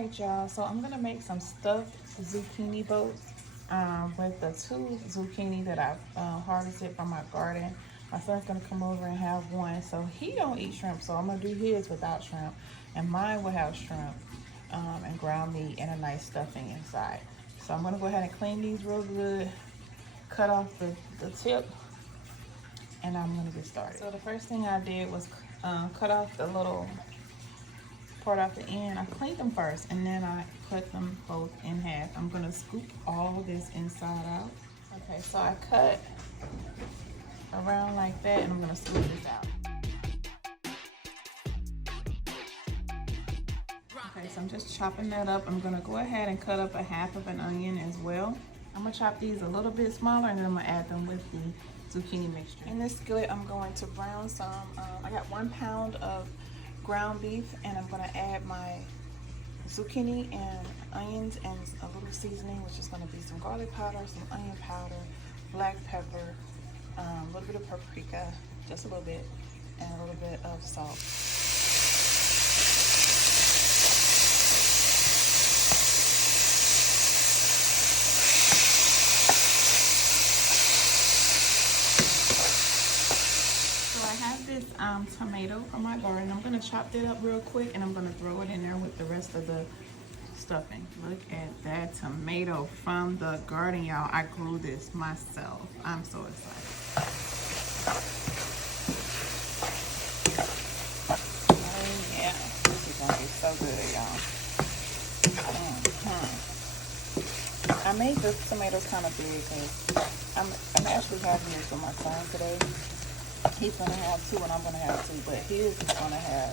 Alright y'all, so I'm gonna make some stuffed zucchini boats with the 2 zucchini that I've harvested from my garden. My son's gonna come over and have one. So he don't eat shrimp, so I'm gonna do his without shrimp. And mine will have shrimp and ground meat and a nice stuffing inside. So I'm gonna go ahead and clean these real good, cut off the tip, and I'm gonna get started. So the first thing I did was cut off the little part off the end. I cleaned them first and then I cut them both in half. I'm gonna scoop all this inside out. Okay, so I cut around like that and I'm gonna scoop this out. Okay, so I'm just chopping that up. I'm gonna go ahead and cut up a half of an onion as well. I'm gonna chop these a little bit smaller and then I'm gonna add them with the zucchini mixture. In this skillet, I'm going to brown some, I got 1 pound of ground beef, and I'm gonna add my zucchini and onions and a little seasoning, which is gonna be some garlic powder, some onion powder, black pepper, a little bit of paprika, just a little bit, and a little bit of salt. Tomato from my garden. I'm gonna chop that up real quick and I'm gonna throw it in there with the rest of the stuffing. Look at that tomato from the garden, y'all. I grew this myself. I'm so excited. Oh yeah, this is gonna be so good, y'all. I made this tomato kind of big because I'm actually having this with my son today. He's gonna have 2 and I'm gonna have 2, but his is gonna have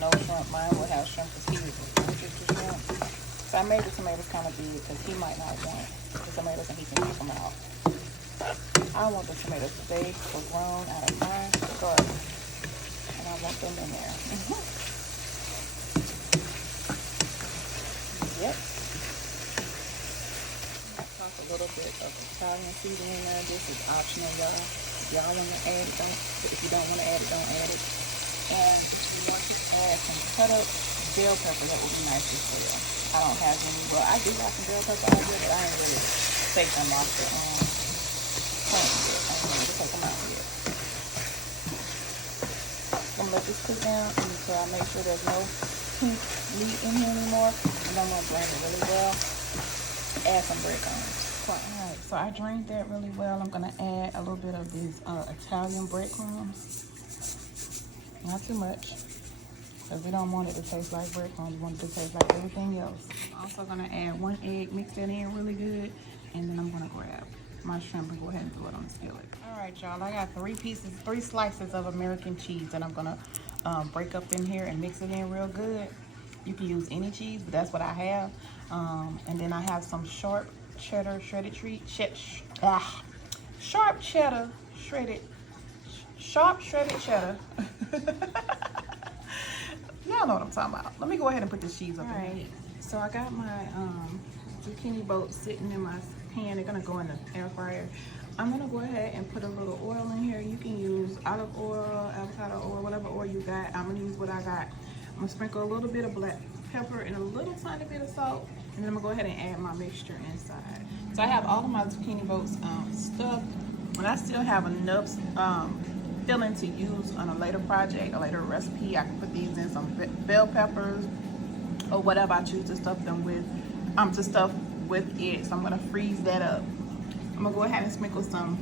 no shrimp. Mine will have shrimp because he is allergic to shrimp. So I made the tomatoes kind of big because he might not want the tomatoes and he can pick them out. I want the tomatoes to stay full grown out of my garden, and I want them in there. Yep. I toss a little bit of Italian seasoning in there. This is optional, y'all. Y'all want to add it, don't. If you don't want to add it, don't add it. And if you want to add some cut up bell pepper, that would be nice as well. I don't have any. Well, I do have some bell pepper out here, but I ain't really take them off the plant yet. I ain't ready to take them out yet. I'm gonna let this cook down until I make sure there's no pink meat in here anymore. And I'm gonna blend it really well. Add some breadcrumbs. Alright, so I drained that really well. I'm gonna add a little bit of these Italian breadcrumbs. Not too much, because we don't want it to taste like breadcrumbs. We want it to taste like everything else. I'm also gonna add 1 egg, mix that in really good, and then I'm gonna grab my shrimp and go ahead and throw it on the skillet. Alright, y'all, I got 3 slices of American cheese that I'm gonna break up in here and mix it in real good. You can use any cheese, but that's what I have. And then I have some sharp cheddar shredded sharp cheddar shredded cheddar. Y'all know what I'm talking about. Let me go ahead and put this cheese up in here. So I got my zucchini boat sitting in my pan. They're gonna go in the air fryer. I'm gonna go ahead and put a little oil in here. You can use olive oil, avocado oil, whatever oil you got. I'm gonna use what I got. I'm gonna sprinkle a little bit of black pepper and a little tiny bit of salt, and then I'm gonna go ahead and add my mixture inside. So I have all of my zucchini boats stuffed, and I still have enough filling to use on a later project, a later recipe. I can put these in some bell peppers or whatever I choose to stuff them with, to stuff with it. So I'm gonna freeze that up. I'm gonna go ahead and sprinkle some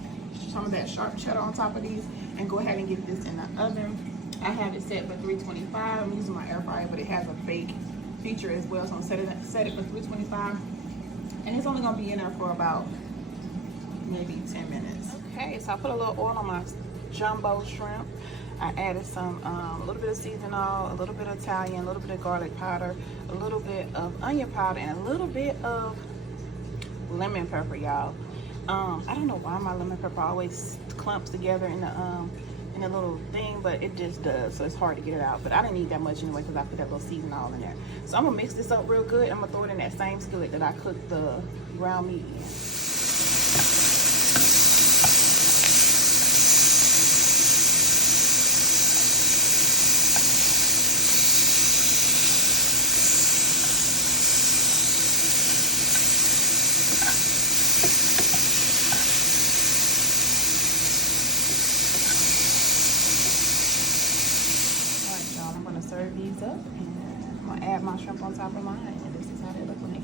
of that sharp cheddar on top of these and go ahead and get this in the oven. I have it set for 325. I'm using my air fryer, but it has a bake feature as well, so I'm set it for 325. And it's only gonna be in there for about maybe 10 minutes. Okay, so I put a little oil on my jumbo shrimp. I added some, a little bit of seasoning oil, a little bit of Italian, a little bit of garlic powder, a little bit of onion powder, and a little bit of lemon pepper, y'all. I don't know why my lemon pepper always clumps together in the little thing, but it just does, so it's hard to get it out. But I didn't need that much anyway because I put that little seasoning all in there. So I'm gonna mix this up real good. I'm gonna throw it in that same skillet that I cooked the ground meat in. serve these up, and I'm gonna add my shrimp on top of mine, and this is how they look when they